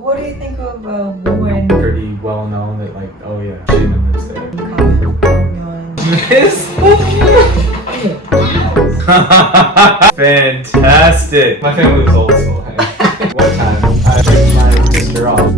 What do you think of a woman? Pretty well known that like, oh yeah, Shaman lives there. 가면 Miss Fantastic! My family was old school. One time, I took my sister off.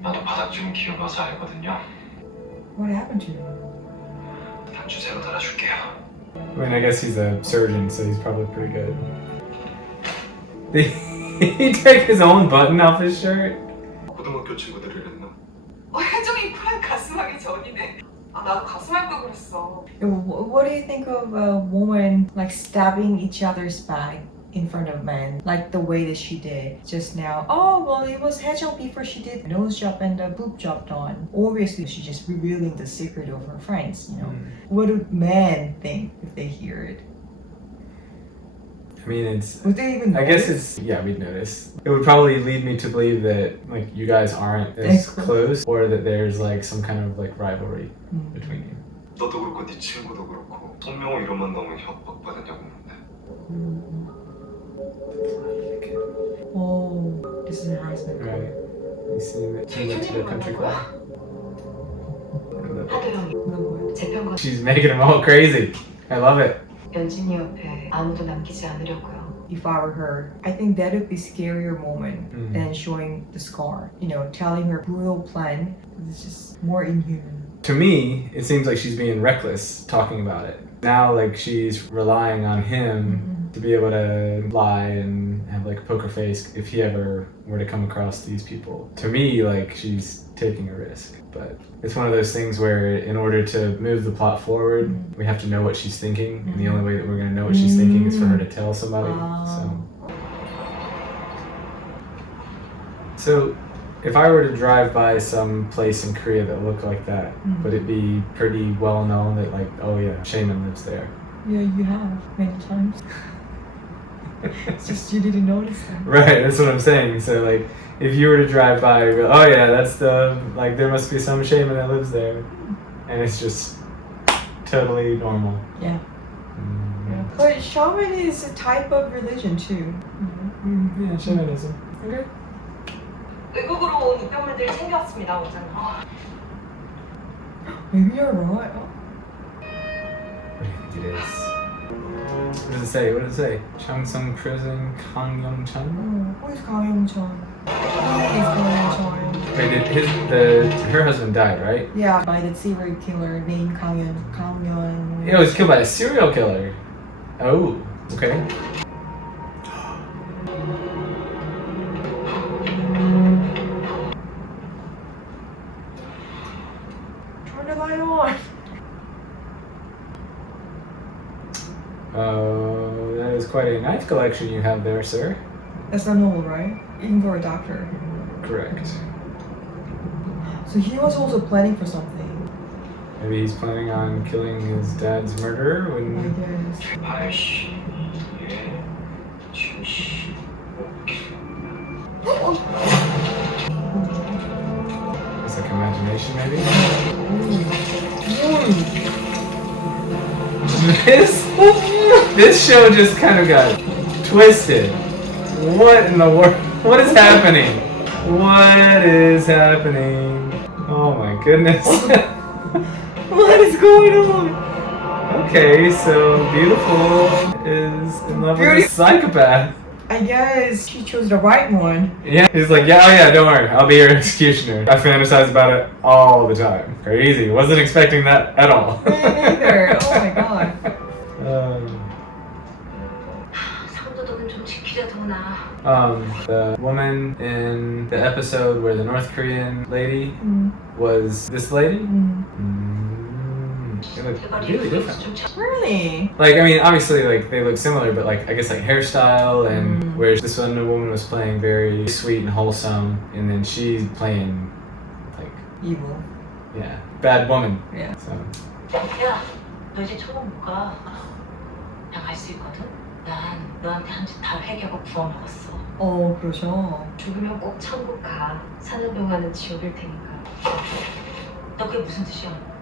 나도 바닥 좀 기울어서 알거든요. What happened to you? 단추 새로 달아줄게요. I mean, I guess he's a surgeon, so he's probably pretty good. Did he take his own button off his shirt? 고등학교 친구들이 이랬나? 혜정이 쿨한 가슴하기 전이네. 아 나도 가슴할 걸 그랬어. What do you think of a woman like stabbing each other's back in front of men, like the way that she did just now? Oh well, it was Haejung before she did nose job and the boob job done. Obviously, she's just revealing the secret of her friends. You know, what do men think if they hear it? I mean, it's. Would they even? I guess notice? it's. Yeah, we'd notice. It would probably lead me to believe that like you guys aren't as close, or that there's like some kind of like rivalry between you. 너도 그렇고 네 친구도 그렇고 성명호 이름만 나오면 협박받았냐고 묻네. Oh, this is harassment. Right. You seen that she went to the country club? 하도영이 No. 재평가 She's making them all crazy. I love it. 연진이 옆에 아무도 남기지 않으려고요. If I were her, I think that would be scarier moment than showing the scar. You know, telling her brutal plan. It's just more inhuman. To me, it seems like she's being reckless talking about it. Now, like, she's relying on him to be able to lie and have, like, a poker face if he ever were to come across these people. To me, like, she's taking a risk. But it's one of those things where, in order to move the plot forward, we have to know what she's thinking. And the only way that we're going to know what she's thinking is for her to tell somebody. So, if I were to drive by some place in Korea that looked like that, would it be pretty well known that like, oh yeah, Shaman lives there? Yeah, you have many times. It's just you didn't notice them. Right, that's what I'm saying. So like, if you were to drive by, you'd go, oh yeah, that's the, like there must be some Shaman that lives there. And it's just totally normal. Yeah. But shaman is a type of religion too. Yeah, Shamanism. Okay. 외국으로 온 입병물들 챙겨왔습니다, 원장님. Maybe you're right. What do you think it is? What does it say? What does it say? Changsung Prison, Kangyongchang? Who is Kang-yong-chun? Who is Kang-yong-chun? Wait, her husband died, right? Yeah, by the serial killer named Kang-yong. He was killed by a serial killer. Oh, okay. Turn the light on. Oh, that is quite a knife collection you have there, sir. That's not normal, right? Even for a doctor. Correct. So he was also planning for something. Maybe he's planning on killing his dad's murderer I when... guess. 80, 70. It's like imagination, maybe? This show just kind of got twisted. What in the world? What is happening? What is happening? Oh my goodness. What is going on? Okay, so Beautiful is in love with a psychopath. I guess she chose the right one. Yeah, he's like, yeah, oh yeah, don't worry, I'll be your executioner. I fantasize about it all the time. Crazy, wasn't expecting that at all. Me neither. Oh my god. 상도덕은 좀 지키자 더나. The woman in the episode where the North Korean lady was this lady. They look really different. Really? Like, I mean, obviously, like, they look similar, but, like, I guess, like, hairstyle and where this one woman was playing very sweet and wholesome, and then she's playing, like, Evil. yeah, bad woman. Yeah. So, 야, 너 이제 처음 못 가. 나 갈 수 있거든? 난 너한테 한 짓 다 회개하고 부어먹었어. 그러셔. 죽으면 꼭 천국 가. 사는 동안은 지옥일 테니까. 너 그게 무슨 뜻이야?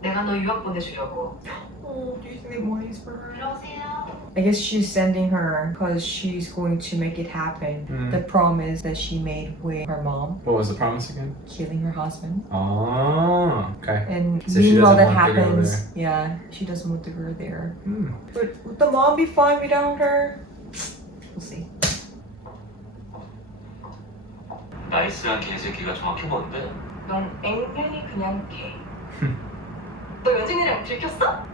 내가 너 유학 보내주려고. Oh, do you think they want this for her? 들어오세요. I guess she's sending her because she's going to make it happen. Mm. The promise that she made with her mom, What was the promise again? killing her husband. Oh, okay. And So she meanwhile doesn't that want to go happens. there. Yeah, she doesn't want to go there. Hmm. But would the mom be fine without her? We'll see. 나이스한 개새끼가 정확히 뭔데? 넌 앵간히 그냥 개. 너 여진이랑 들켰어?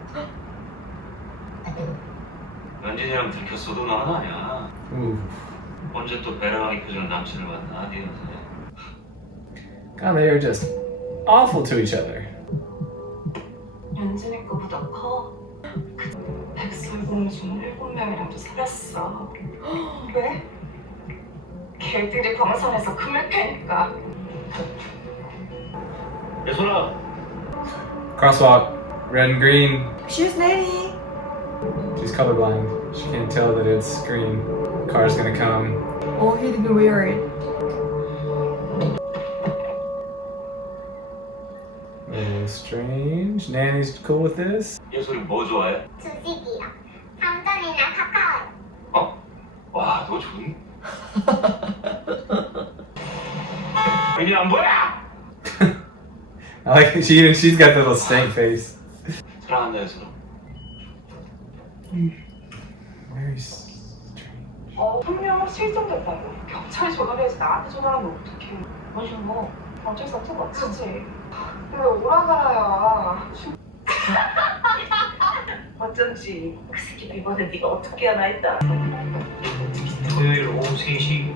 연진이랑 들켰어도 나는 아니야. Ooh. 언제 또 배려하게 켜주는 남친을 만나? 네 연진이. God, they are just awful to each other. 연진이 거보다 커. 그 백설공주 7명이랑도 살았어. 왜? 걔들이 광산에서 금을 캐니까. 예솔아. Crosswalk, red and green. She's Nanny. She's colorblind. She can't tell that it's green. Car's gonna come. Oh, he didn't wear it. A little strange. Nanny's cool with this. 예솔이 뭐 좋아해? 주식이요. 삼성이나 카카오. 와, 너 좋은. 괜히 안 보여? I like she's got the little stank face. 사랑한다 예솔아. Very strange. 분명 실종됐다고. 경찰에 전화해서 나한테 전화하면 어떡해. 뭐지 뭐. 어쩔 수 없어, 맞지? 근데 오라가라야. 어쩐지. 그 새끼 비번에 네가 어떻게 하나 했다. 토요일 오후 3시.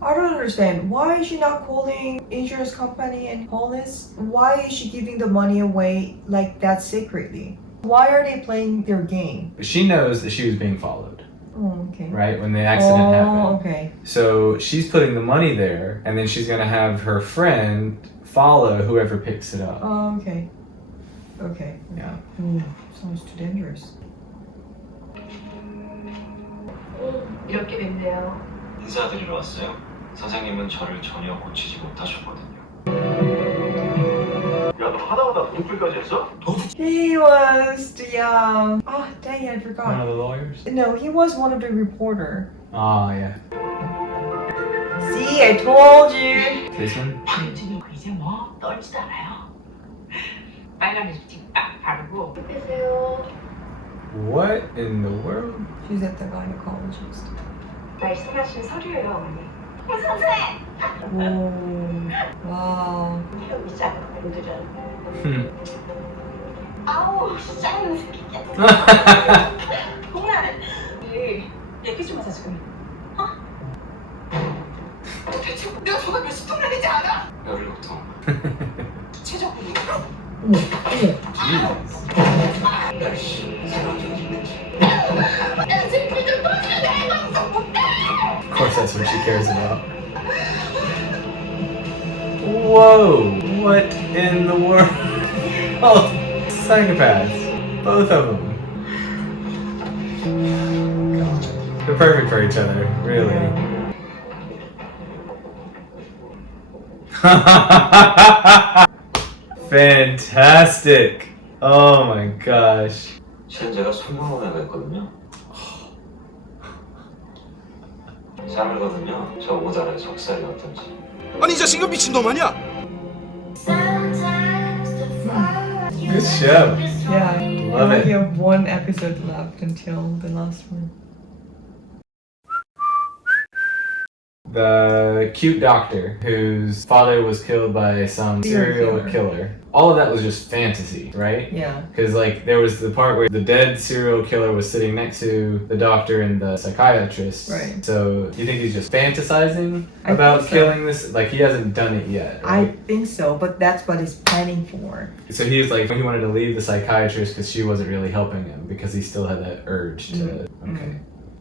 I don't understand. Why is she not calling insurance company and police? Why is she giving the money away like that secretly? Why are they playing their game? But she knows that she was being followed, Oh, okay. right? When the accident Oh, happened. okay. So she's putting the money there, and then she's gonna have her friend follow whoever picks it up. Oh, okay. Okay. Yeah. Ooh, sounds too dangerous. 이렇게 됐네요. 인사드리러 왔어요. 선생님은 저를 전혀 고치지 못하셨거든요. 야, 너 하다하다 돈풀까지 했어? He was the dang, I One of forgot. the lawyers. No, he was one of the reporter. Oh yeah. See, I told you. Policeman. 연진이 이제 뭐 떨지도 않아요. 빨간 립스틱 딱 바르고. What in the world? She's at the gynecologist. 말씀하신 서류예요, 어머니. Whoa. Wow. 여기 작은 놈들은. 아우, 짱 새끼야. 홍란. 우리 얘기 좀 하자 지금. 대체 내가 전화 몇십 통을 했는지 알아? 17통. 최저분이. Of course, that's what she cares about. Whoa! What in the world? Oh, psychopaths. Both of them. God. They're perfect for each other, really. Fantastic! Oh my gosh. 실은 제가 손모는 애가 있거든요. 잘 알거든요. 저 모자라의 속살이 어떤지. 아니 이 자식은 미친놈 아니야? Good show. Yeah, we Love only it. have one episode left until the last one. The cute doctor whose father was killed by some serial killer. All of that was just fantasy, right? Yeah. Because like there was the part where the dead serial killer was sitting next to the doctor and the psychiatrist. Right. So you think he's just fantasizing I about think so. killing this? Like he hasn't done it yet. I Right? think so, but that's what he's planning for. So he was like he wanted to leave the psychiatrist because she wasn't really helping him because he still had that urge to. Okay.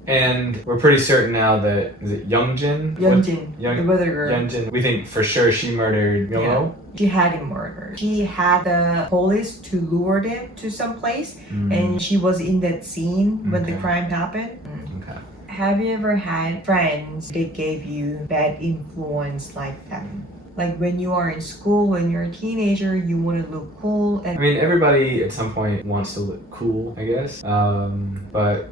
And we're pretty certain now that is it Youngjin? Yeonjin, Young- the other girl. Youngjin. We think for sure she murdered Yomo. She had him murdered. She had the police to lure them to some place, and she was in that scene when the Okay. crime happened. Okay. Have you ever had friends that gave you bad influence like them? Like when you are in school, when you're a teenager, you want to look cool. I And mean, everybody at some point wants to look cool, I guess. But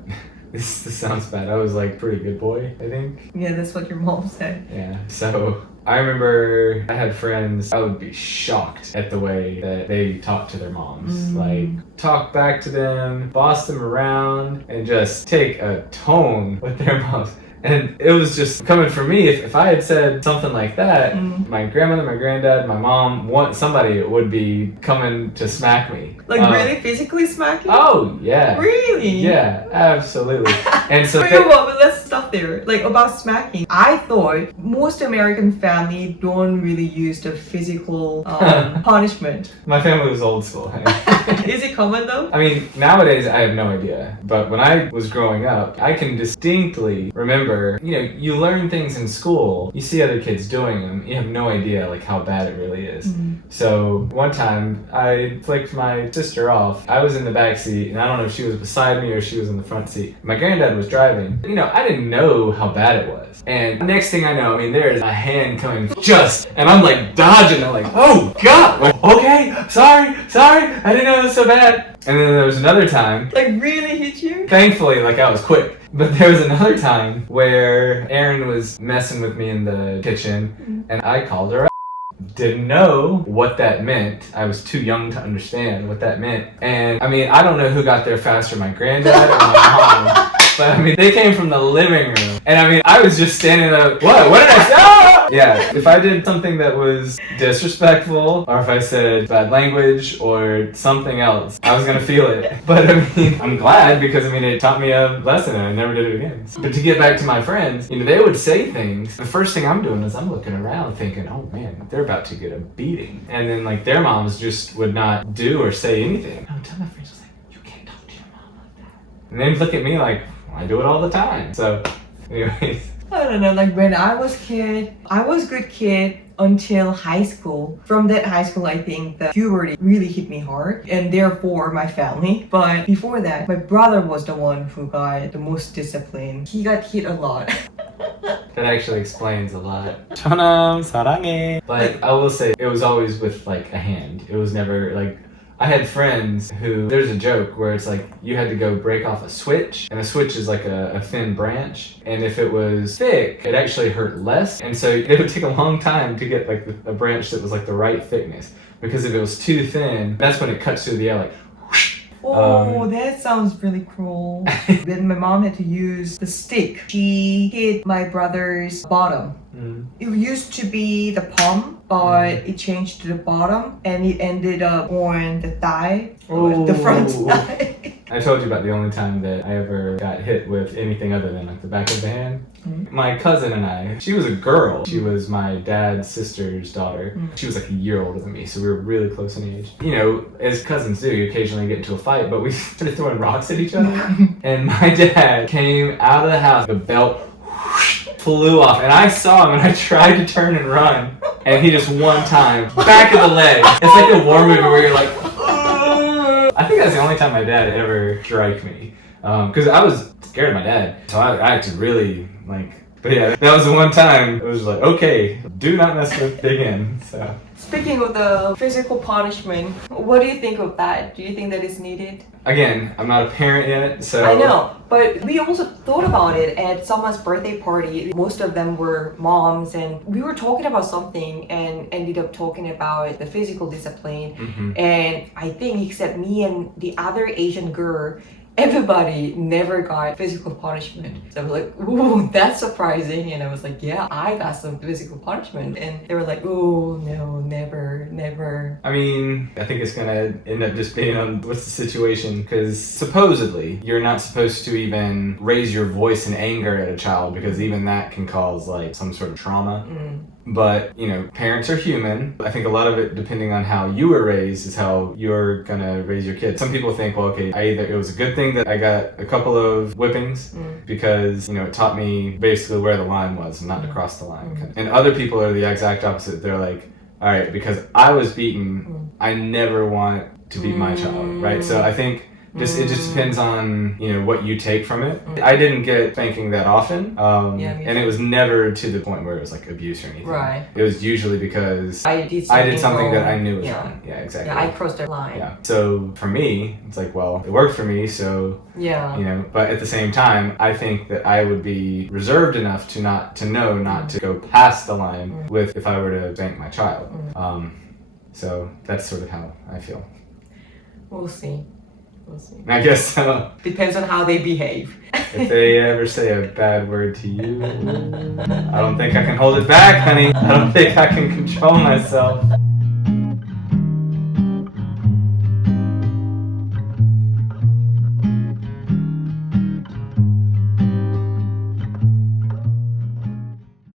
this sounds bad. I was like pretty good boy, I think. yeah, that's what your mom said. Yeah. So I remember I had friends, I would be shocked at the way that they talk to their moms. Like, talk back to them, boss them around, and just take a tone with their moms. And it was just coming from me. If I had said something like that, my grandmother, my granddad, my mom, somebody would be coming to smack me. Like really physically smacking? Oh, yeah. Really? Yeah, absolutely. And so Okay, well, but let's stop there. Like about smacking, I thought most American family don't really use the physical punishment. my family was old school. Is it common though? I mean, nowadays I have no idea. But when I was growing up, I can distinctly remember, you learn things in school, you see other kids doing them, you have no idea like how bad it really is. So one time I flicked my sister off. I was in the back seat, and I don't know if she was beside me or she was in the front seat. My granddad was driving. I didn't know how bad it was. And next thing I know, there's a hand coming and I'm like dodging. I'm like, oh God, like, okay, sorry, I didn't know it was so bad. And then there was another time, Like really hit you? thankfully, like I was quick. But there was another time where Erin was messing with me in the kitchen, and I called her out. Didn't know what that meant. I was too young to understand what that meant. And I don't know who got there faster, my granddad or my mom. But they came from the living room. And I was just standing there, what did I say? Ah! Yeah, if I did something that was disrespectful, or if I said bad language or something else, I was gonna feel it. But I'm glad because it taught me a lesson and I never did it again. But to get back to my friends, they would say things. The first thing I'm doing is I'm looking around thinking, oh man, they're about to get a beating. And then like their moms just would not do or say anything. I would tell my friends, I was like, you can't talk to your mom like that. And they'd look at me like, I do it all the time. So anyways. I don't know, like when I was kid, I was good kid until high school. From that high school, I think the puberty really hit me hard, and therefore my family. But before that, my brother was the one who got the most discipline. He got hit a lot. That actually explains a lot. 천암 사랑해. But I will say, it was always with like a hand. It was never like, I had friends who, there's a joke where it's like you had to go break off a switch, and a switch is like a thin branch, and if it was thick, it actually hurt less, and so it would take a long time to get like a branch that was like the right thickness, because if it was too thin, that's when it cuts through the air like whoosh. Oh, that sounds really cruel. Then my mom had to use the stick. She hit my brother's bottom. It used to be the palm, but it changed to the bottom, and it ended up on the thigh, or the front thigh. I told you about the only time that I ever got hit with anything other than like the back of the hand. My cousin and I, she was a girl. She was my dad's sister's daughter. She was like a year older than me, so we were really close in age. As cousins do, you occasionally get into a fight, but we started throwing rocks at each other. And my dad came out of the house, the belt flew off, and I saw him, and I tried to turn and run, and he just one time, back of the leg. It's like a war movie where you're like, ugh. I think that's the only time my dad ever struck me, because I was scared of my dad, so I acted really but yeah, that was the one time it was like, okay, do not mess with Big N. So Speaking of the physical punishment, what do you think of that? Do you think that is needed? again, I'm not a parent yet, so I know, but we also thought about it at someone's birthday party. Most of them were moms, and we were talking about something and ended up talking about the physical discipline. And I think except me and the other Asian girl, everybody never got physical punishment. So I was like, ooh, that's surprising. And I was like, yeah, I got some physical punishment. And they were like, oh, no, never. I mean, I think it's gonna end up just being on what's the situation, because supposedly you're not supposed to even raise your voice in anger at a child, because even that can cause like some sort of trauma. But, parents are human. I think a lot of it, depending on how you were raised, is how you're gonna raise your kids. Some people think, well, okay, it was a good thing that I got a couple of whippings because, it taught me basically where the line was and not to cross the line. And other people are the exact opposite. They're like, all right, because I was beaten, I never want to beat my child, right? So I think It just depends on what you take from it. I didn't get spanking that often, Yeah, me and it was never to the point where it was like abuse or anything. Right. It was usually because I did something that I knew was yeah. wrong. Yeah, exactly. Yeah, I crossed the line. Yeah. So for me, it's like, well, it worked for me, so Yeah. But at the same time, I think that I would be reserved enough to know not to go past the line with if I were to spank my child. So that's sort of how I feel. We'll see. We'll see. And I guess so. Depends on how they behave. If they ever say a bad word to you, I don't think I can hold it back, honey. I don't think I can control myself.